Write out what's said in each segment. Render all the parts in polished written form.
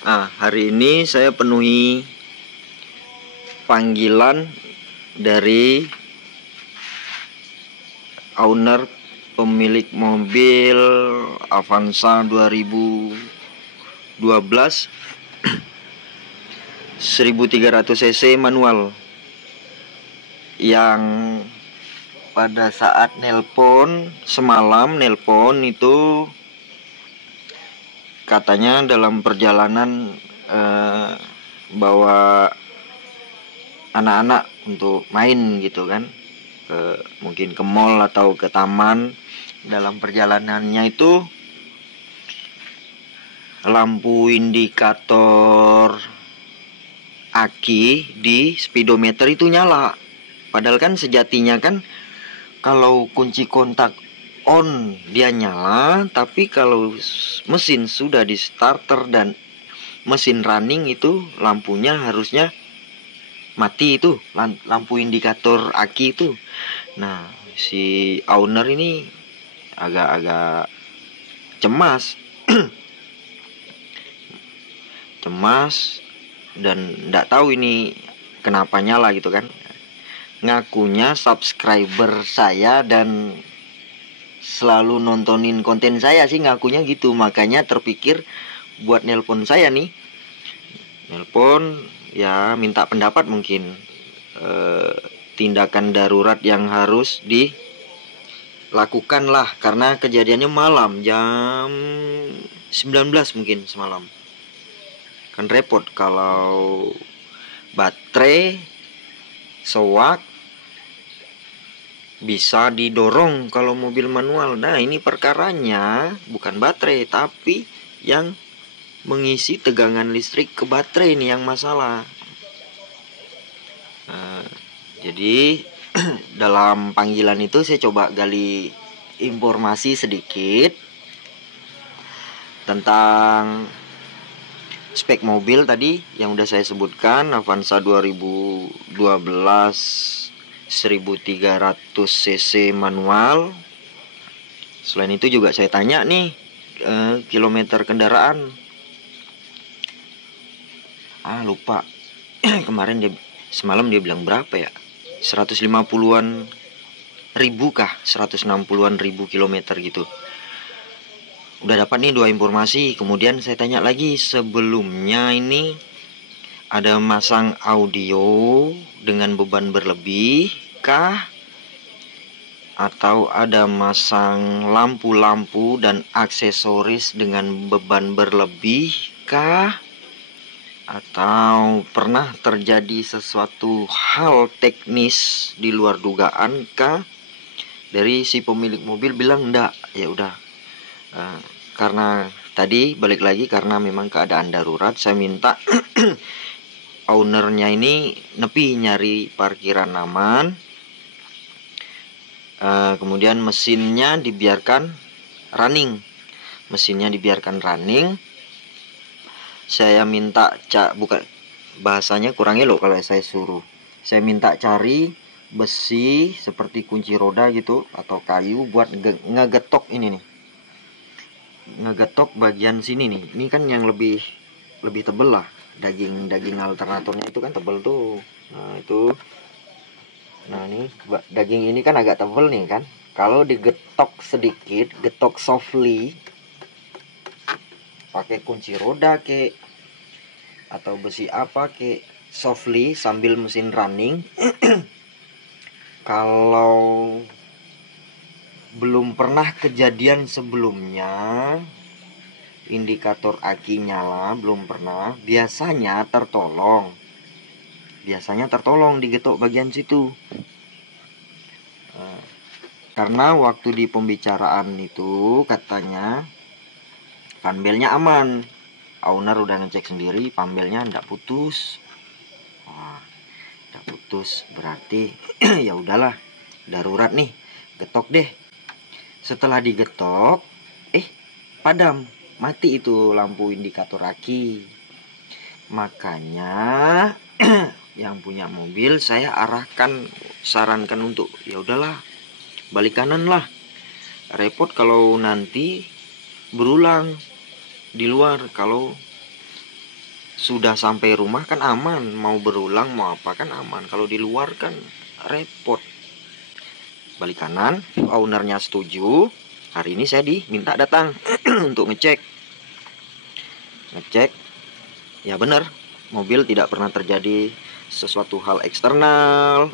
Hari ini saya penuhi panggilan dari owner pemilik mobil Avanza 2012 1300 cc manual, yang pada saat semalam nelpon itu katanya dalam perjalanan bawa anak-anak untuk main gitu kan, mungkin ke mall atau ke taman. Dalam perjalanannya itu lampu indikator aki di speedometer itu nyala. Padahal kan sejatinya kan kalau kunci kontak on dia nyala, tapi kalau mesin sudah di starter dan mesin running itu lampunya harusnya mati, itu lampu indikator aki itu. Nah, si owner ini agak-agak cemas cemas dan nggak tahu ini kenapa nyala gitu kan. Ngakunya subscriber saya dan selalu nontonin konten saya sih, ngakunya gitu. Makanya terpikir buat nelpon saya nih. Nelpon ya minta pendapat mungkin tindakan darurat yang harus dilakukan lah, karena kejadiannya malam jam 19 mungkin semalam. Kan repot kalau baterai soak bisa didorong kalau mobil manual. Nah, ini perkaranya bukan baterai, tapi yang mengisi tegangan listrik ke baterai ini yang masalah. Jadi dalam panggilan itu saya coba gali informasi sedikit tentang spek mobil tadi yang udah saya sebutkan, Avanza 2012 1300 cc manual. Selain itu juga saya tanya nih kilometer kendaraan. Lupa. Kemarin semalam dia bilang berapa ya? 150-an ribu kah? 160-an ribu kilometer gitu. Udah dapat nih 2 informasi. Kemudian saya tanya lagi, sebelumnya ini ada masang audio dengan beban berlebih kah? Atau ada masang lampu-lampu dan aksesoris dengan beban berlebih kah? Atau pernah terjadi sesuatu hal teknis di luar dugaan kah? Dari si pemilik mobil bilang enggak. Ya udah, karena tadi balik lagi, karena memang keadaan darurat, saya minta ownernya ini nepi nyari parkiran aman. Kemudian mesinnya dibiarkan running. Saya minta bukan, bahasanya kurang elok kalau saya suruh. Saya minta cari besi seperti kunci roda gitu atau kayu buat ngegetok ini nih. Ngegetok bagian sini nih. Ini kan yang lebih tebel lah. Daging alternatornya itu kan tebel tuh. Nah ini daging ini kan agak tebel nih kan. Kalau digetok sedikit, getok softly, pakai kunci roda ke atau besi apa ke, softly sambil mesin running. Kalau belum pernah kejadian sebelumnya indikator aki nyala, belum pernah, biasanya tertolong digetok bagian situ. Karena waktu di pembicaraan itu katanya panbelnya aman. Owner udah ngecek sendiri, panbelnya ndak putus. Ndak putus berarti ya udahlah, darurat nih, getok deh. Setelah digetok, padam, mati itu lampu indikator aki. Makanya yang punya mobil saya sarankan untuk ya udahlah, balik kanan lah. Repot kalau nanti berulang di luar, kalau sudah sampai rumah kan aman, mau berulang mau apa kan aman. Kalau di luar kan repot. Balik kanan, ownernya setuju. Hari ini saya diminta datang untuk ngecek. Ya benar, mobil tidak pernah terjadi sesuatu hal eksternal.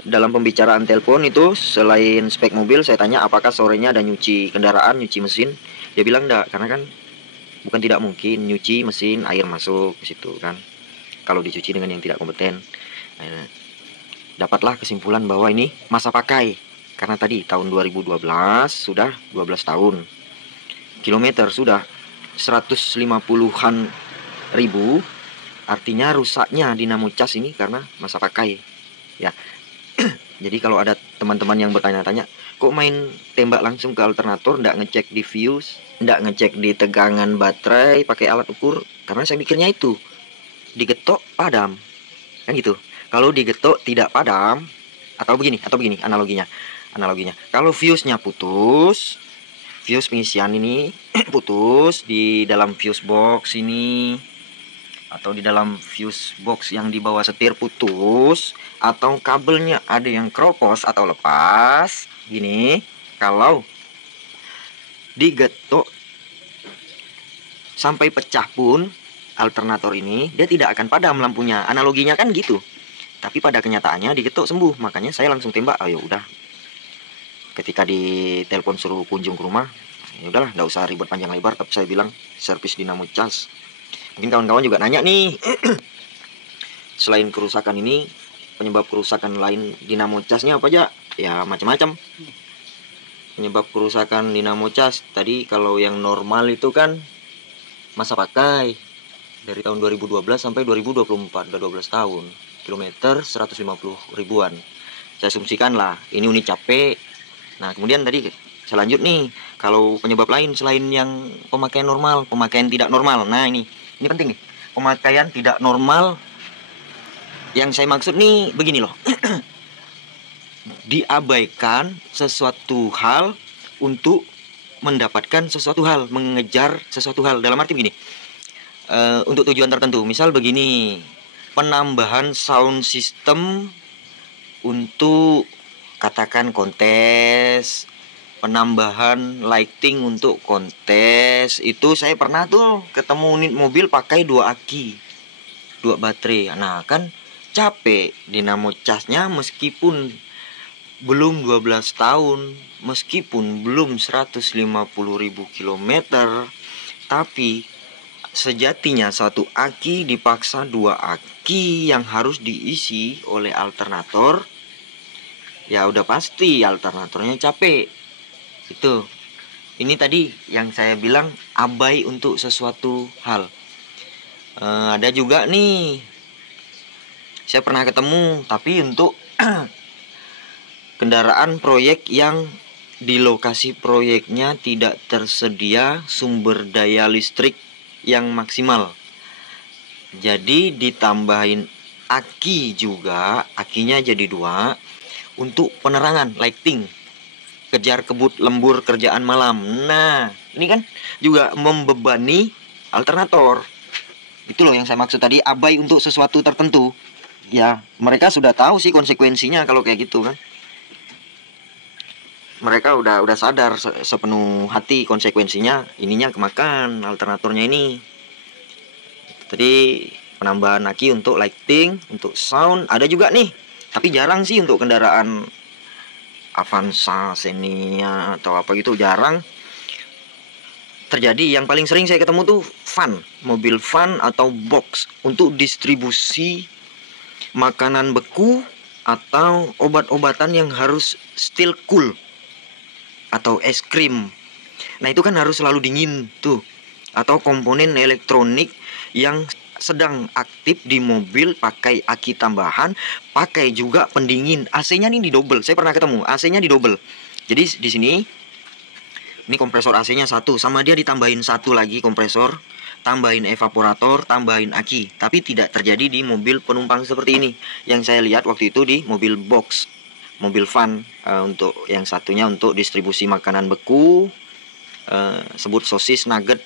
Dalam pembicaraan telepon itu, selain spek mobil, saya tanya apakah sorenya ada nyuci kendaraan, nyuci mesin. Dia bilang enggak, karena kan bukan tidak mungkin nyuci mesin, air masuk ke situ kan, kalau dicuci dengan yang tidak kompeten. Nah, dapatlah kesimpulan bahwa ini masa pakai, karena tadi tahun 2012 sudah 12 tahun. Kilometer sudah 150-an ribu. Artinya rusaknya dinamo cas ini karena masa pakai. Ya. Jadi kalau ada teman-teman yang bertanya-tanya, kok main tembak langsung ke alternator, nggak ngecek di fuse, nggak ngecek di tegangan baterai pakai alat ukur? Karena saya mikirnya itu digetok padam, kan gitu. Kalau digetok tidak padam, atau begini analoginya. Kalau fuse-nya putus, fuse pengisian ini putus di dalam fuse box ini, atau di dalam fuse box yang di bawah setir putus, atau kabelnya ada yang keropos atau lepas gini, kalau digetok sampai pecah pun alternator ini dia tidak akan padam lampunya. Analoginya kan gitu. Tapi pada kenyataannya digetok sembuh. Makanya saya langsung tembak, ayo udah. Ketika ditelepon suruh kunjung ke rumah, ya udahlah, nggak usah ribet panjang lebar. Tapi saya bilang servis dinamo cas. Mungkin kawan-kawan juga nanya nih, selain kerusakan ini, penyebab kerusakan lain dinamo casnya apa aja? Ya macam-macam. Penyebab kerusakan dinamo cas tadi, kalau yang normal itu kan masa pakai dari tahun 2012 sampai 2024, udah 12 tahun, kilometer 150 ribuan. Saya asumsikan lah ini unit capek. Nah kemudian tadi saya lanjut nih, kalau penyebab lain selain yang pemakaian normal, pemakaian tidak normal. Nah ini penting nih, pemakaian tidak normal. Yang saya maksud nih begini loh. Diabaikan sesuatu hal untuk mendapatkan sesuatu hal, mengejar sesuatu hal. Dalam arti begini, untuk tujuan tertentu. Misal begini, penambahan sound system untuk katakan kontes, penambahan lighting untuk kontes. Itu saya pernah tuh ketemu unit mobil pakai 2 aki, 2 baterai. Nah kan capek dinamo casnya, meskipun belum 12 tahun, meskipun belum 150.000 kilometer, tapi sejatinya satu aki dipaksa 2 aki yang harus diisi oleh alternator. Ya udah pasti alternatornya capek. Itu. Ini tadi yang saya bilang abai untuk sesuatu hal. Ada juga nih, saya pernah ketemu, tapi untuk kendaraan proyek yang di lokasi proyeknya tidak tersedia sumber daya listrik yang maksimal. Jadi ditambahin aki juga, akinya jadi 2 untuk penerangan, lighting, kejar kebut lembur kerjaan malam. Nah ini kan juga membebani alternator. Itu loh yang saya maksud tadi, abai untuk sesuatu tertentu. Ya mereka sudah tahu sih konsekuensinya kalau kayak gitu kan. Mereka udah sadar sepenuh hati konsekuensinya, ininya kemakan alternatornya ini. Tadi penambahan aki untuk lighting, untuk sound ada juga nih. Tapi jarang sih untuk kendaraan Avanza, Xenia atau apa gitu, jarang terjadi. Yang paling sering saya ketemu tuh van, mobil van atau box untuk distribusi makanan beku atau obat-obatan yang harus still cool, atau es krim. Nah itu kan harus selalu dingin tuh. Atau komponen elektronik yang sedang aktif di mobil pakai aki tambahan, pakai juga pendingin. AC-nya nih di double. Saya pernah ketemu AC-nya di double. Jadi di sini ini kompresor AC-nya 1, sama dia ditambahin 1 lagi kompresor, tambahin evaporator, tambahin aki. Tapi tidak terjadi di mobil penumpang seperti ini. Yang saya lihat waktu itu di mobil box, mobil van, untuk yang satunya untuk distribusi makanan beku, sebut sosis, nugget,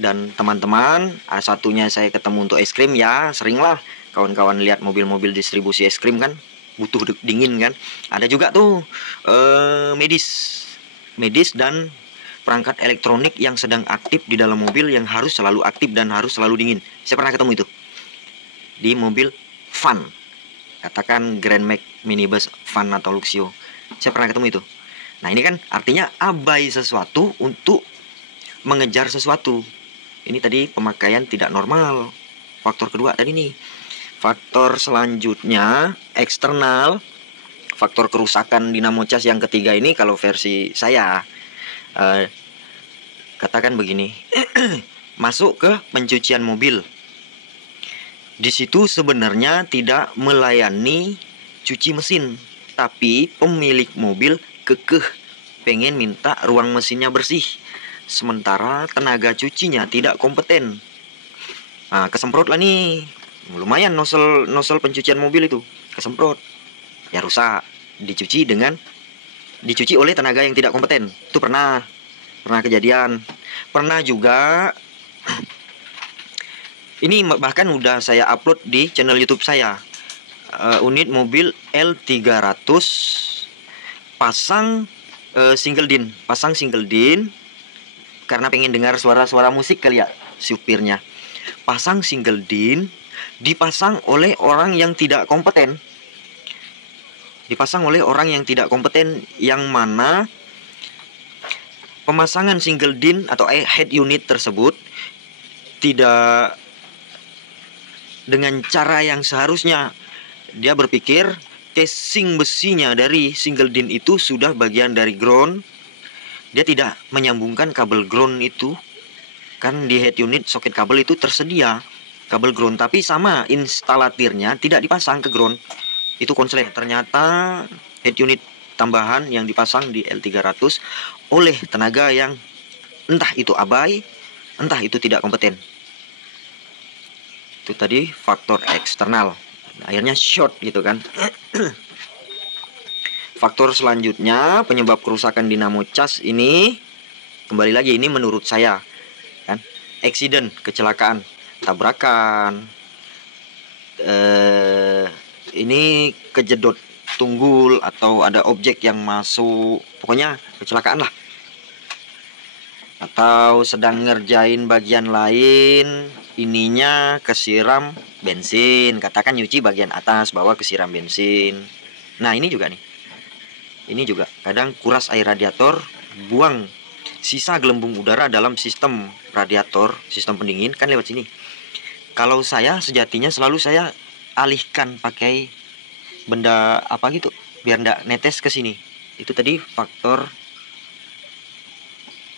dan teman-teman. Satunya saya ketemu untuk es krim, ya seringlah kawan-kawan lihat mobil-mobil distribusi es krim kan, butuh dingin kan. Ada juga tuh medis dan perangkat elektronik yang sedang aktif di dalam mobil yang harus selalu aktif dan harus selalu dingin. Saya pernah ketemu itu di mobil van, katakan Grand Max minibus van atau Luxio. Saya pernah ketemu itu. Nah ini kan artinya abai sesuatu untuk mengejar sesuatu. Ini tadi pemakaian tidak normal. Faktor kedua tadi nih. Faktor selanjutnya eksternal. Faktor kerusakan dinamo cas yang ketiga ini kalau versi saya katakan begini. Masuk ke pencucian mobil. Di situ sebenarnya tidak melayani cuci mesin, tapi pemilik mobil kekeh pengen minta ruang mesinnya bersih, sementara tenaga cucinya tidak kompeten. Nah, kesemprot lah nih, lumayan nozzle pencucian mobil itu kesemprot, ya rusak, dicuci oleh tenaga yang tidak kompeten. Itu pernah kejadian. Pernah juga ini bahkan udah saya upload di channel YouTube saya. Unit mobil L300 pasang single din karena pengen dengar suara-suara musik kali ya supirnya. Pasang single din dipasang oleh orang yang tidak kompeten. Yang mana pemasangan single din atau head unit tersebut tidak dengan cara yang seharusnya. Dia berpikir casing besinya dari single din itu sudah bagian dari ground. Dia tidak menyambungkan kabel ground itu. Kan di head unit soket kabel itu tersedia kabel ground, tapi sama instalatirnya tidak dipasang ke ground. Itu konslet. Ternyata head unit tambahan yang dipasang di L300 oleh tenaga yang entah itu abai, entah itu tidak kompeten. Itu tadi faktor eksternal. Akhirnya short gitu kan. Faktor selanjutnya penyebab kerusakan dinamo cas ini, kembali lagi ini menurut saya kan, accident, kecelakaan, tabrakan, ini kejedot tunggul atau ada objek yang masuk, pokoknya kecelakaan lah. Atau sedang ngerjain bagian lain, ininya kesiram bensin, katakan nyuci bagian atas bawah kesiram bensin. Nah ini juga nih, ini juga kadang kuras air radiator, buang sisa gelembung udara dalam sistem radiator, sistem pendingin kan lewat sini. Kalau saya sejatinya selalu saya alihkan pakai benda apa gitu biar ndak netes ke sini. Itu tadi faktor,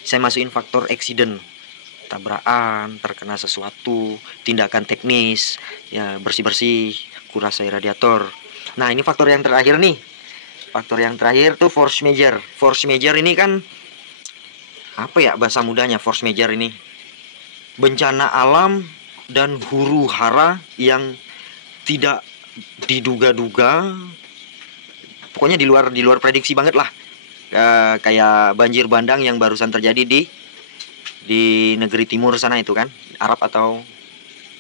saya masukin faktor accident, tabrakan, terkena sesuatu, tindakan teknis, ya bersih-bersih, kuras air radiator. Nah ini faktor yang terakhir nih. Faktor yang terakhir tuh force major. Force major ini kan apa ya bahasa mudanya force major ini? Bencana alam dan huru hara yang tidak diduga-duga. Pokoknya di luar prediksi banget lah. Kayak banjir bandang yang barusan terjadi di negeri timur sana itu kan, Arab atau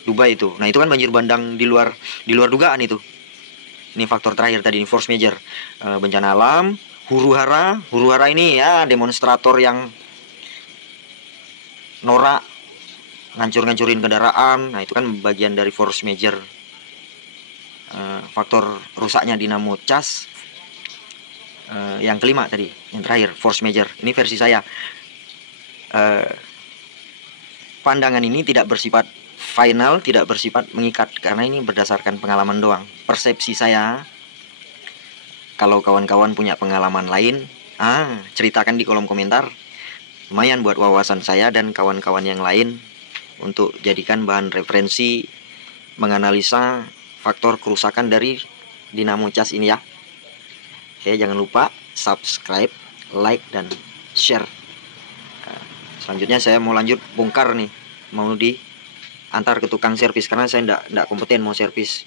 Dubai itu. Nah itu kan banjir bandang di luar dugaan itu. Ini faktor terakhir tadi, ini force major. Bencana alam, huru hara ini ya demonstrator yang norak, ngancur-ngancurin kendaraan. Nah itu kan bagian dari force major. Faktor rusaknya dinamo cas. Yang kelima tadi, yang terakhir force major. Ini versi saya. Pandangan ini tidak bersifat final, tidak bersifat mengikat, karena ini berdasarkan pengalaman doang, persepsi saya. Kalau kawan-kawan punya pengalaman lain, ceritakan di kolom komentar. Lumayan buat wawasan saya dan kawan-kawan yang lain untuk jadikan bahan referensi menganalisa faktor kerusakan dari dinamo cas ini ya. Oke, jangan lupa subscribe, like, dan share. Selanjutnya saya mau lanjut bongkar nih, mau diantar ke tukang servis karena saya ndak kompeten mau servis.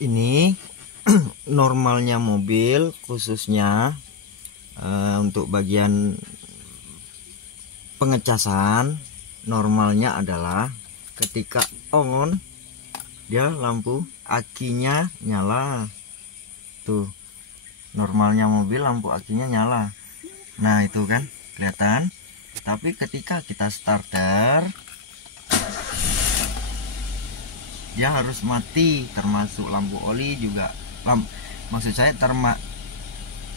Ini normalnya mobil, khususnya Untuk bagian pengecasan normalnya adalah ketika on dia lampu akinya nyala tuh, normalnya mobil lampu akinya nyala. Nah itu kan kelihatan. Tapi ketika kita starter dia harus mati, termasuk lampu oli juga. Maksud saya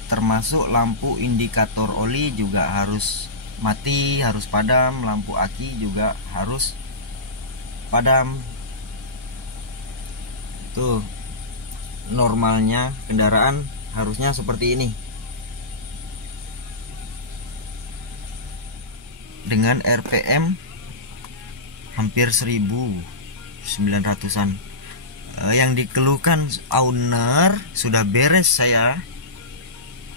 termasuk lampu indikator oli juga harus mati, harus padam. Lampu aki juga harus padam. Tuh, normalnya kendaraan harusnya seperti ini. Dengan RPM hampir 1900-an. Yang dikeluhkan owner sudah beres, saya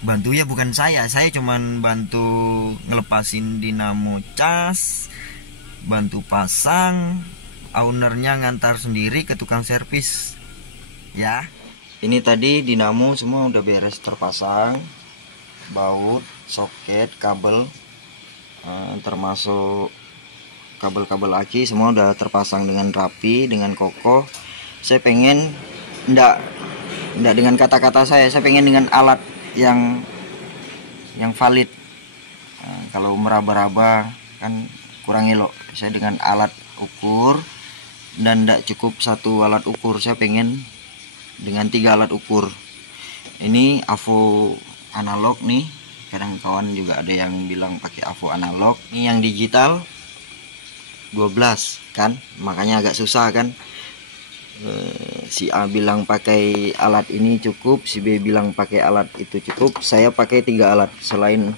bantu ya, bukan saya cuman bantu ngelepasin dinamo cas, bantu pasang, ownernya ngantar sendiri ke tukang servis ya. Ini tadi dinamo semua udah beres terpasang, baut, soket, kabel, termasuk kabel-kabel aki semua udah terpasang dengan rapi, dengan kokoh. Saya pengen enggak dengan kata-kata saya pengen dengan alat yang valid. Kalau meraba-raba kan kurang elok. Saya dengan alat ukur, dan enggak cukup satu alat ukur, saya pengen dengan 3 alat ukur. Ini AVO analog nih, kadang kawan juga ada yang bilang pakai AVO analog. Ini yang digital 12 kan, makanya agak susah kan. Si A bilang pakai alat ini cukup, si B bilang pakai alat itu cukup. Saya pakai 3 alat selain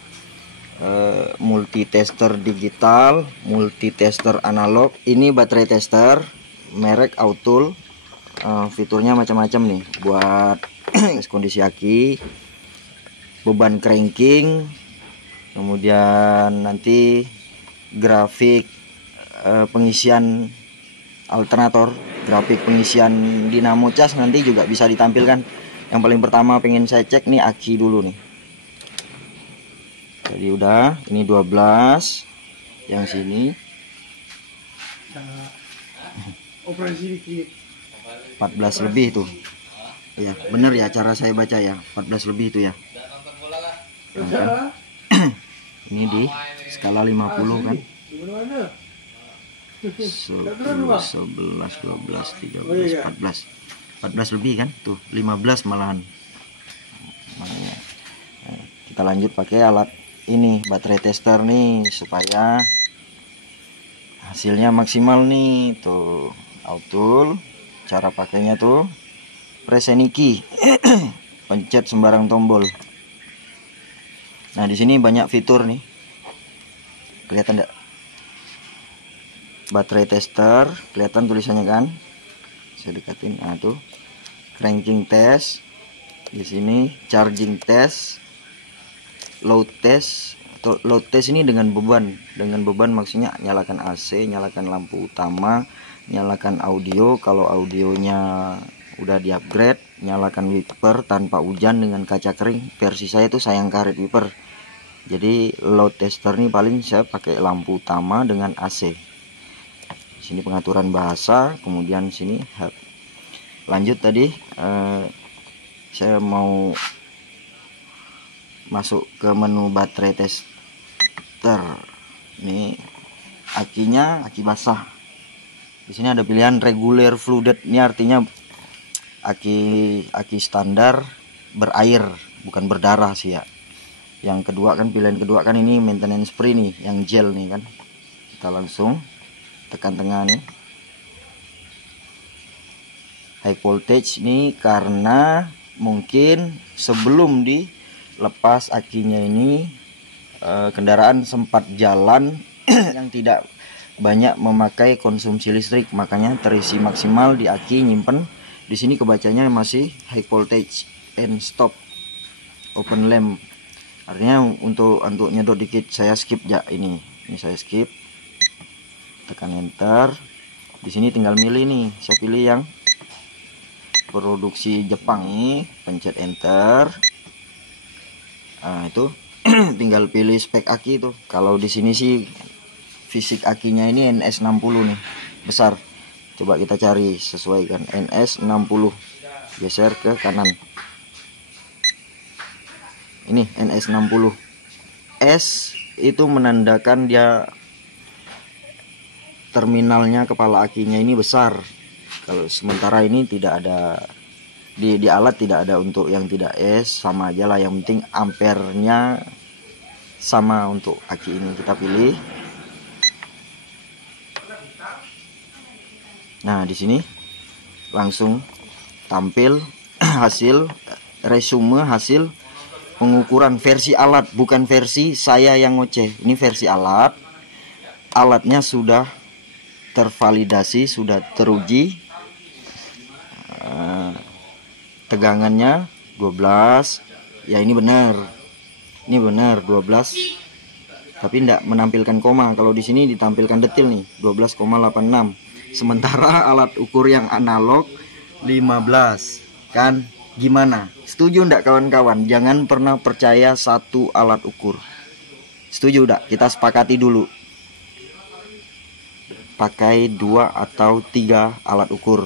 multitester digital, multitester analog. Ini baterai tester merek Autul. Fiturnya macam-macam nih, buat kondisi aki, beban cranking, kemudian nanti grafik pengisian alternator, grafik pengisian dinamo cas nanti juga bisa ditampilkan. Yang paling pertama pengen saya cek nih aki dulu nih. Jadi udah, ini 12, yang sini operasi dikit 14 lebih tuh. Iya, bener ya cara saya baca ya, 14 lebih itu ya. Ini di skala 50 kan. 10, 11, 12, 13, 14 lebih kan tuh, 15 malahan. Makanya kita lanjut pakai alat ini, baterai tester nih, supaya hasilnya maksimal nih. Tuh Autul, cara pakainya tuh press any key, pencet sembarang tombol. Nah di sini banyak fitur nih, kelihatan enggak? Baterai tester, kelihatan tulisannya kan? Saya dekatin, nah tuh cranking test, di sini charging test, load test. Load test ini dengan beban maksudnya nyalakan AC, nyalakan lampu utama, nyalakan audio. Kalau audionya udah di upgrade, nyalakan wiper tanpa hujan dengan kaca kering. Versi saya tuh sayang karet wiper. Jadi load tester nih paling saya pakai lampu utama dengan AC. Sini pengaturan bahasa, kemudian sini lanjut tadi saya mau masuk ke menu baterai tester. Ini akinya aki basah. Di sini ada pilihan regular flooded, ini artinya aki standar berair, bukan berdarah sih ya. Yang kedua kan, pilihan kedua kan ini maintenance free nih, yang gel nih kan. Kita langsung tekan tengah nih, high voltage nih, karena mungkin sebelum dilepas akinya ini kendaraan sempat jalan yang tidak banyak memakai konsumsi listrik, makanya terisi maksimal di aki, nyimpen di sini kebacanya masih high voltage and stop open lamp. Artinya untuk nyedot dikit saya skip ya, ini saya skip, tekan enter. Di sini tinggal milih nih, saya pilih yang produksi Jepang ini, pencet enter. Nah itu tinggal pilih spek aki tuh. Kalau di sini sih fisik akinya ini NS60 nih, besar. Coba kita cari sesuaikan NS60. Geser ke kanan. Ini NS60. S itu menandakan dia terminalnya kepala akinya ini besar. Kalau sementara ini tidak ada di alat, tidak ada untuk yang tidak S, sama aja lah, yang penting ampernya sama untuk aki ini. Kita pilih. Nah, di sini langsung tampil hasil resume hasil pengukuran versi alat, bukan versi saya yang ngoceh. Ini versi alat. Alatnya sudah tervalidasi, sudah teruji. Tegangannya 12. Ya, ini benar. Ini benar 12. Tapi tidak menampilkan koma. Kalau di sini ditampilkan detil nih, 12,86. Sementara alat ukur yang analog 15. Kan gimana? Setuju enggak kawan-kawan? Jangan pernah percaya satu alat ukur. Setuju enggak? Kita sepakati dulu. Pakai 2 atau 3 alat ukur.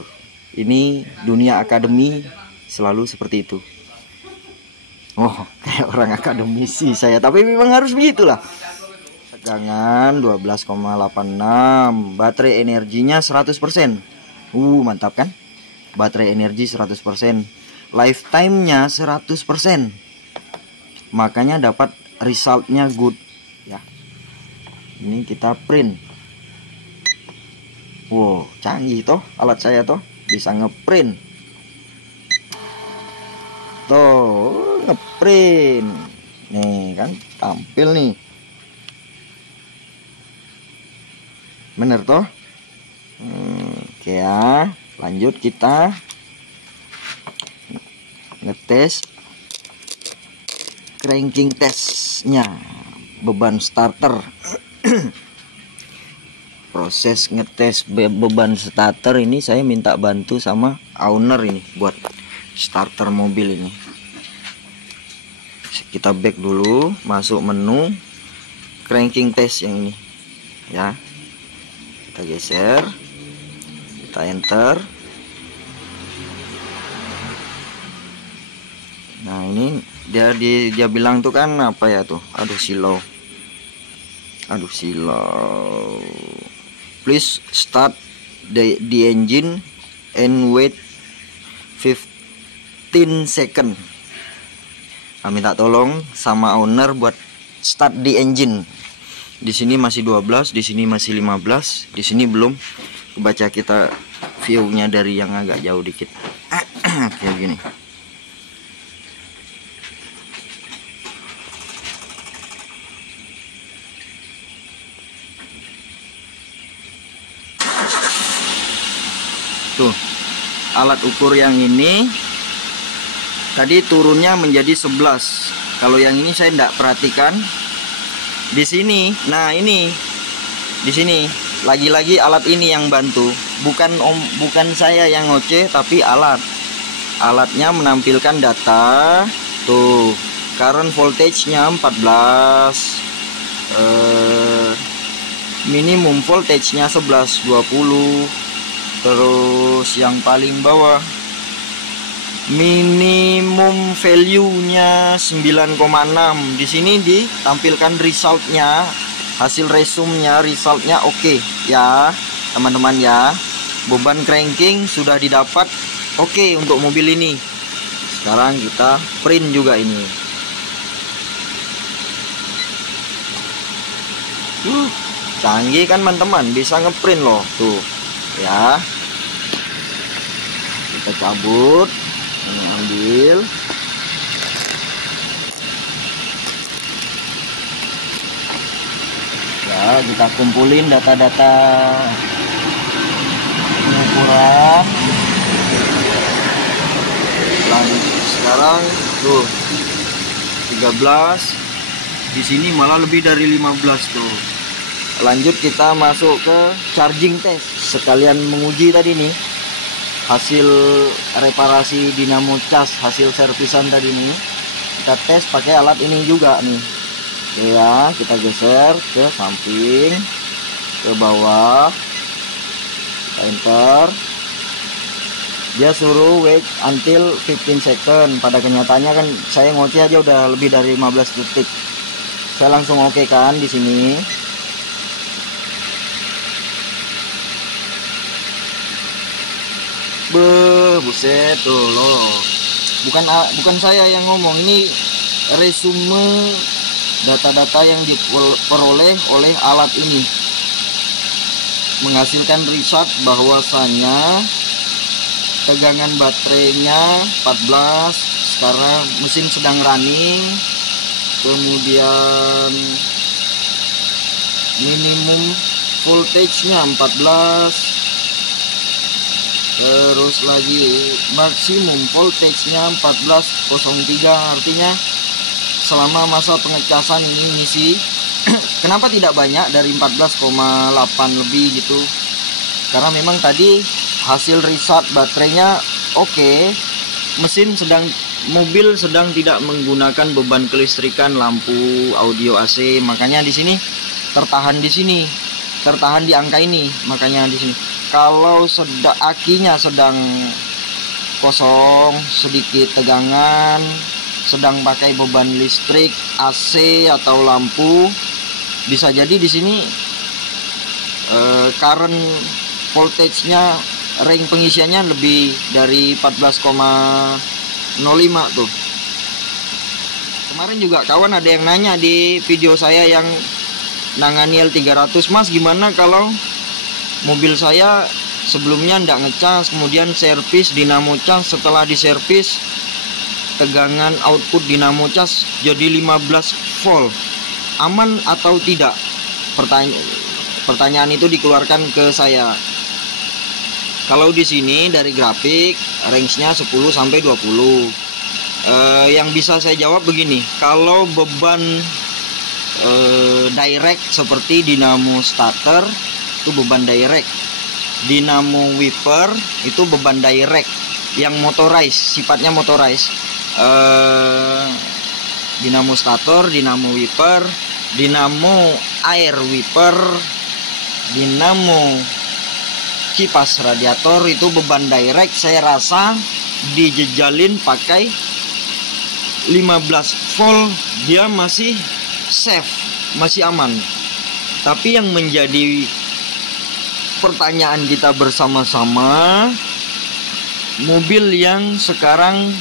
Ini dunia akademi selalu seperti itu. Oh, kayak orang akademisi saya, tapi memang harus begitulah. Tegangan 12,86. Baterai energinya 100%. Mantap kan? Baterai energi 100%. Lifetime-nya 100%. Makanya dapat resultnya good ya. Ini kita print. Wow, canggih toh alat saya toh, bisa ngeprint. Tuh, ngeprint. Nih kan tampil nih. Bener toh? Oke ya, lanjut kita ngetes cranking testnya, beban starter. Proses ngetes beban starter ini saya minta bantu sama owner ini buat starter mobil ini. Kita back dulu, masuk menu cranking test yang ini ya. Kita geser, kita enter. Nah, ini dia bilang tuh kan apa ya tuh? Aduh silau. Please start the engine and wait 15 second. Nah, minta tolong sama owner buat start the engine. Di sini masih 12, di sini masih 15, di sini belum. Baca kita view-nya dari yang agak jauh dikit. Kayak gini. Tuh, alat ukur yang ini tadi turunnya menjadi 11. Kalau yang ini saya tidak perhatikan. Di sini, nah ini di sini lagi-lagi alat ini yang bantu, bukan saya yang ngoceh, tapi alatnya menampilkan data. Tuh, current voltage-nya 14, minimum voltage-nya 1120. Terus yang paling bawah minimum value-nya 9,6. Di sini ditampilkan result-nya, hasil resumnya, result-nya oke ya, teman-teman ya. Beban cranking sudah didapat oke untuk mobil ini. Sekarang kita print juga ini. Canggih kan teman-teman, bisa ngeprint loh tuh ya. Kita cabut, ini ambil. Ya, kita kumpulin data-data pengukuran. Sekarang tuh 13, di sini malah lebih dari 15 tuh. Lanjut kita masuk ke charging test, sekalian menguji tadi nih hasil reparasi dinamo cas, hasil servisan tadi nih. Kita tes pakai alat ini juga nih. Oke ya, kita geser ke samping, ke bawah, kita enter. Dia suruh wait until 15 second. Pada kenyataannya kan saya ngoceh aja udah lebih dari 15 detik. Saya langsung oke kan di sini. Buset tuh loh. Bukan saya yang ngomong, ini resume data-data yang diperoleh oleh alat ini. Menghasilkan result bahwasanya tegangan baterainya 14, sekarang mesin sedang running, kemudian minimum voltage-nya 14, terus lagi maksimum voltage-nya 14,03, artinya selama masa pengecasan ini ngisi kenapa tidak banyak dari 14,8 lebih gitu, karena memang tadi hasil riset baterainya oke. Mobil sedang tidak menggunakan beban kelistrikan, lampu, audio, AC, makanya di sini tertahan di angka ini, makanya di sini. Kalau akinya sedang kosong, sedikit tegangan, sedang pakai beban listrik, AC atau lampu, bisa jadi di sini current voltage-nya, ring pengisiannya lebih dari 14,05 tuh. Kemarin juga kawan ada yang nanya di video saya yang nangani L300, Mas gimana kalau mobil saya sebelumnya ndak ngecas, kemudian servis dinamo cas, setelah diservis tegangan output dinamo cas jadi 15 volt, aman atau tidak? Pertanyaan itu dikeluarkan ke saya. Kalau di sini dari grafik range-nya 10 sampai 20. Yang bisa saya jawab begini, kalau beban direct seperti dinamo starter itu beban direct, dinamo wiper itu beban direct yang motorized, sifatnya motorized. Dinamo starter, dinamo wiper, dinamo air wiper, dinamo kipas radiator itu beban direct. Saya rasa dijejalin pakai 15 volt dia masih safe, masih aman. Tapi yang menjadi pertanyaan kita bersama-sama, mobil yang sekarang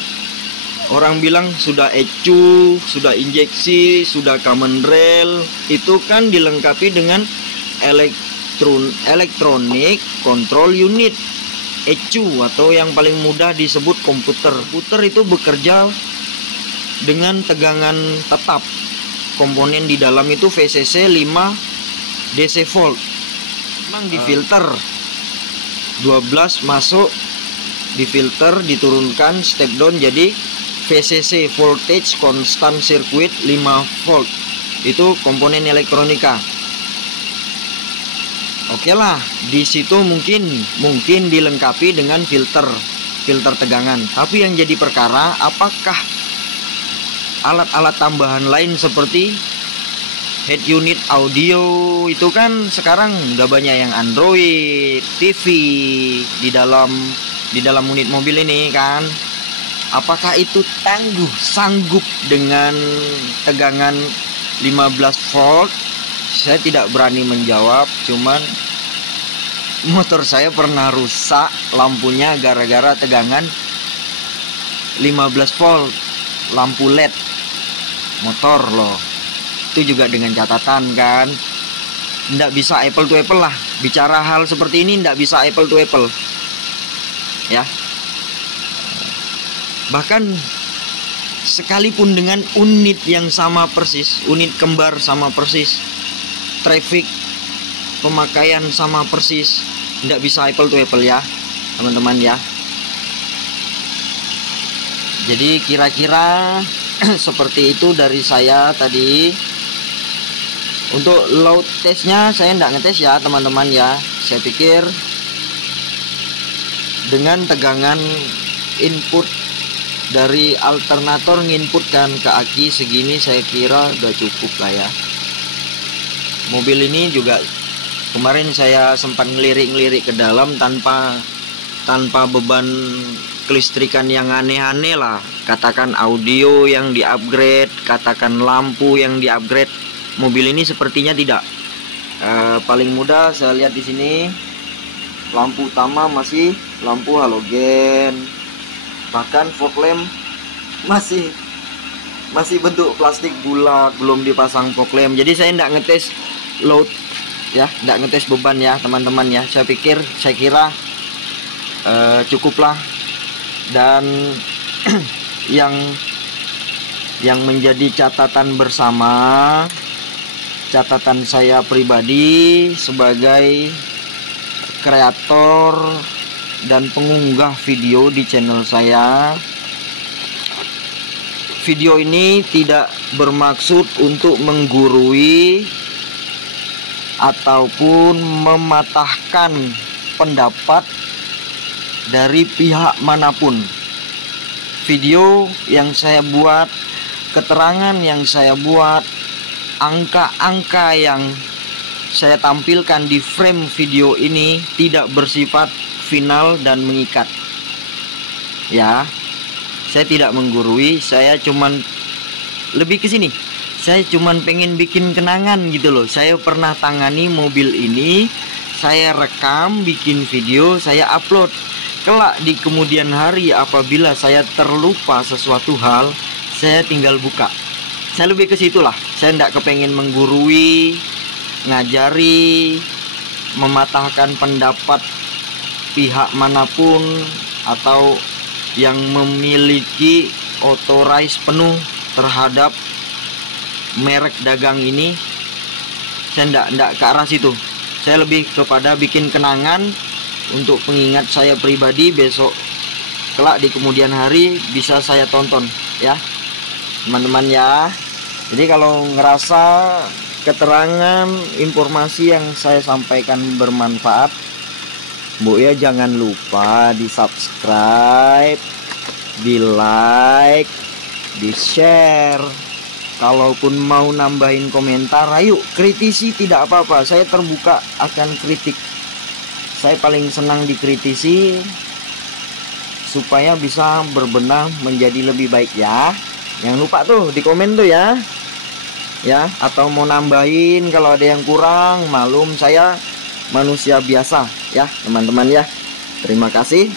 orang bilang sudah ECU, sudah injeksi, sudah common rail, itu kan dilengkapi dengan electronic control unit, ECU, atau yang paling mudah disebut komputer. Komputer itu bekerja dengan tegangan tetap. Komponen di dalam itu VCC 5 DC volt. Memang difilter 12 masuk, difilter, diturunkan, step down jadi VCC, voltage constant circuit 5 volt. Itu komponen elektronika. Oke lah, di situ mungkin dilengkapi dengan filter tegangan. Tapi yang jadi perkara, apakah alat-alat tambahan lain seperti head unit audio itu kan sekarang udah banyak yang Android TV di dalam unit mobil ini kan. Apakah itu sanggup dengan tegangan 15 volt? Saya tidak berani menjawab, cuman motor saya pernah rusak lampunya gara-gara tegangan 15 volt, lampu LED motor loh. Itu juga dengan catatan kan, nggak bisa apple to apple lah. Bicara hal seperti ini nggak bisa apple to apple ya. Bahkan sekalipun dengan unit yang sama persis, unit kembar sama persis, traffic pemakaian sama persis, nggak bisa apple to apple ya teman-teman ya. Jadi kira-kira seperti itu dari saya tadi. Untuk load testnya saya nggak ngetes ya teman-teman ya. Saya pikir dengan tegangan input dari alternator nginputkan ke aki segini, saya kira udah cukup lah ya. Mobil ini juga kemarin saya sempat ngelirik-ngelirik ke dalam tanpa beban kelistrikan yang aneh-aneh lah. Katakan audio yang di-upgrade, katakan lampu yang di-upgrade. Mobil ini sepertinya tidak. Paling mudah saya lihat di sini, lampu utama masih lampu halogen. Bahkan fog lamp masih bentuk plastik bulat, belum dipasang fog lamp. Jadi saya tidak ngetes load ya, tidak ngetes beban ya teman-teman ya. Saya kira cukuplah. Dan yang menjadi catatan bersama, catatan saya pribadi sebagai kreator dan pengunggah video di channel saya, video ini tidak bermaksud untuk menggurui ataupun mematahkan pendapat dari pihak manapun. Video yang saya buat, keterangan yang saya buat, angka-angka yang saya tampilkan di frame video ini tidak bersifat final dan mengikat ya. Saya tidak menggurui, saya cuman lebih ke sini, saya cuman pengen bikin kenangan gitu loh. Saya pernah tangani mobil ini, saya rekam, bikin video, saya upload. Kelak di kemudian hari apabila saya terlupa sesuatu hal, saya tinggal buka. Saya lebih ke situlah. Saya tidak kepengen menggurui, ngajari, mematahkan pendapat pihak manapun atau yang memiliki otorize penuh terhadap merek dagang ini. Saya tidak ke arah situ. Saya lebih kepada bikin kenangan untuk pengingat saya pribadi, besok kelak di kemudian hari bisa saya tonton ya teman-teman ya. Jadi kalau ngerasa keterangan informasi yang saya sampaikan bermanfaat, Bu ya, jangan lupa di subscribe, di like, di share. Kalaupun mau nambahin komentar, ayo kritisi, tidak apa-apa. Saya terbuka akan kritik. Saya paling senang dikritisi supaya bisa berbenah menjadi lebih baik ya. Jangan lupa tuh di komen tuh ya. Ya, atau mau nambahin kalau ada yang kurang, malum saya manusia biasa ya teman-teman ya. Terima kasih.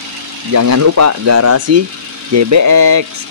Jangan lupa garasi JBX.